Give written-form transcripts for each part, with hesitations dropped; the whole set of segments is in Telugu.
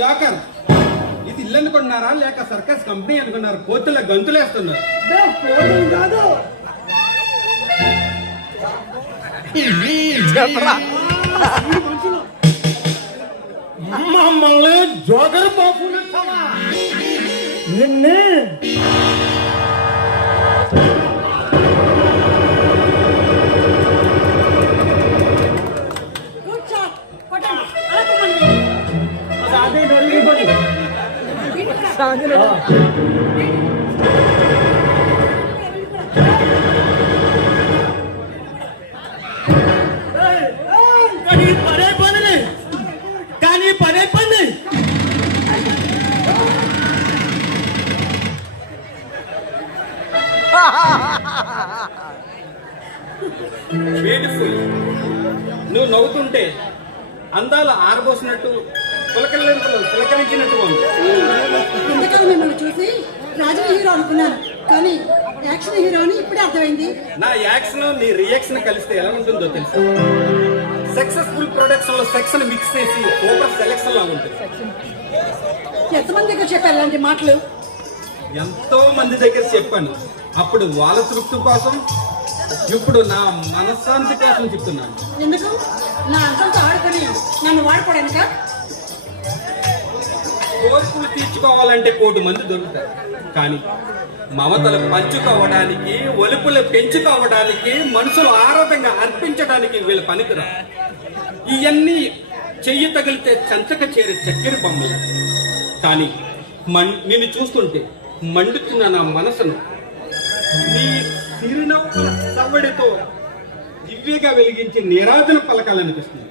జాకర్ ఇది ఇల్లు అనుకున్నారా లేక సర్కస్ కంపెనీ అనుకున్నారు? కోతుల గంతులేస్తున్నారు. మమ్మల్ని జోకర్ బాబు నిన్నే కానీ పదే పని బ్యూటిఫుల్. నువ్వు నవ్వుతుంటే అందాలు ఆరబోసినట్టు పులకరింతలు పులకరించినట్టు ఉంది. ఇంతకాలం మిమ్మల్ని చూసి రాజకీయ హీరో అనుకున్నాను, కానీ యాక్షన్ హీరో అని ఇప్పుడే అర్థమైంది. నా యాక్షన్ నీ రియాక్షన్ కలిస్తే ఎలా ఉంటుందో తెలుసు. సక్సెస్ఫుల్ ప్రొడక్షన్ లో సెక్స్ ని మిక్స్ చేసి సూపర్ సెలెక్షన్ లా ఉంటుంది. ఎంతమంది దగ్గర చెప్పారు అలాంటి మాటలు? ఎంతో మంది దగ్గర చెప్పాను. అప్పుడు వాళ్ళ తృప్తి కోసం, ఇప్పుడు నా మనశ్శాంతి కోసం చెప్తున్నాను. ఎందుకు? నా అంతంతో ఆడుకొని నన్ను వాడుకోవడానిక? కోరికలు తీర్చుకోవాలంటే 1,000 మంది దొరుకుతారు, కానీ మమతలు పంచుకోవడానికి, ఒలుపులు పెంచుకోవడానికి, మనుషులు ఆరాధంగా అర్పించడానికి వీళ్ళ పనికిరా. ఇవన్నీ చెయ్యి తగిలితే చంచక చేరే చక్కెర బొమ్మలు. కానీ నిన్ను చూస్తుంటే మండుతున్న నా మనసును నీ సిరినవ్వుల సవ్వడితో దివ్యగా వెలిగించి నిరాజన పలకాలనిపిస్తుంది.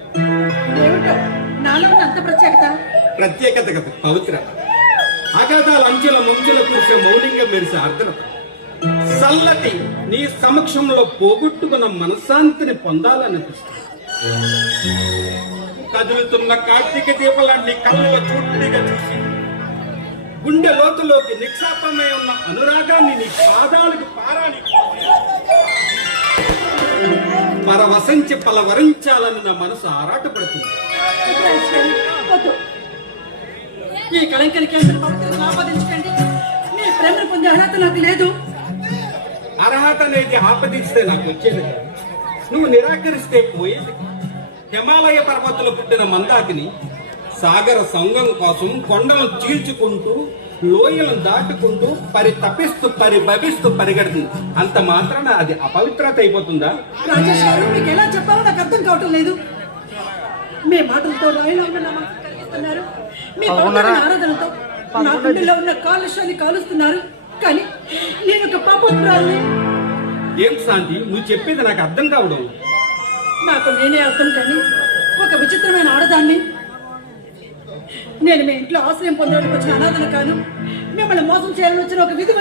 ఏమిటో నాలో ఉన్న అంత ప్రత్యేకత కదా, పవిత్రత. అగాధాల అంచెల మంచుల కురిసే మౌలికంగా మెరిసే అర్ధనత. సల్లటి నీ సమక్షంలో పోగొట్టుకున్న మనశ్శాంతిని పొందాలనిపిస్తుంది. కదులుతున్న కార్తీక దీపాలన్నీ కళ్ళలో చూటిగా చూసి, గుండె లోతులోకి నిక్షాపమై ఉన్న అనురాగాన్ని నీ పాదాలకు పారాని పరవశించి పలవరించాలని నా మనసు ఆరాటపడుతుంది. ఈ కళంకానికి ఆపాదించకండి. మీ ప్రేమను పొందే అర్హత నాకు లేదు. అర్హత అనేది ఆపదిస్తే నాకు వచ్చేది. నువ్వు నిరాకరిస్తే పోయేది. హిమాలయ పర్వతాలు పుట్టిన మందాకిని సాగర సంగం కోసం కొండలను చీల్చుకుంటూ, లోయలను దాటుకుంటూ తప్పిస్తూ పరిభవిస్తూ పరిగెడుతుంది. అంత మాత్రాన అది అపవిత్రత అయిపోతుందా? రాజేష్ గారు, మీకు ఎలా చెప్పాలో నాకు అర్థం కావటం లేదు. మీ మాటలతో రాయిలో ఉన్న నమ్మకం కలిగిస్తున్నారు. మీ ఆరాధనతో నా గుండెలో ఉన్న కాలుష్యాన్ని కాలుస్తున్నారు. కానీ నేను ఒక పాపోత్రాల్ని. ఏం శాంతి, నువ్వు చెప్పేది నాకు అర్థం కావడం? నాకు నేనే అర్థం కానీ ఒక విచిత్రమైన ఆడదాన్ని. నేను మీ ఇంట్లో ఆశ్రయం పొందడానికి వచ్చిన అనాథన కాను. మిమ్మల్ని మోసం చేయాలని వచ్చిన ఒక విధి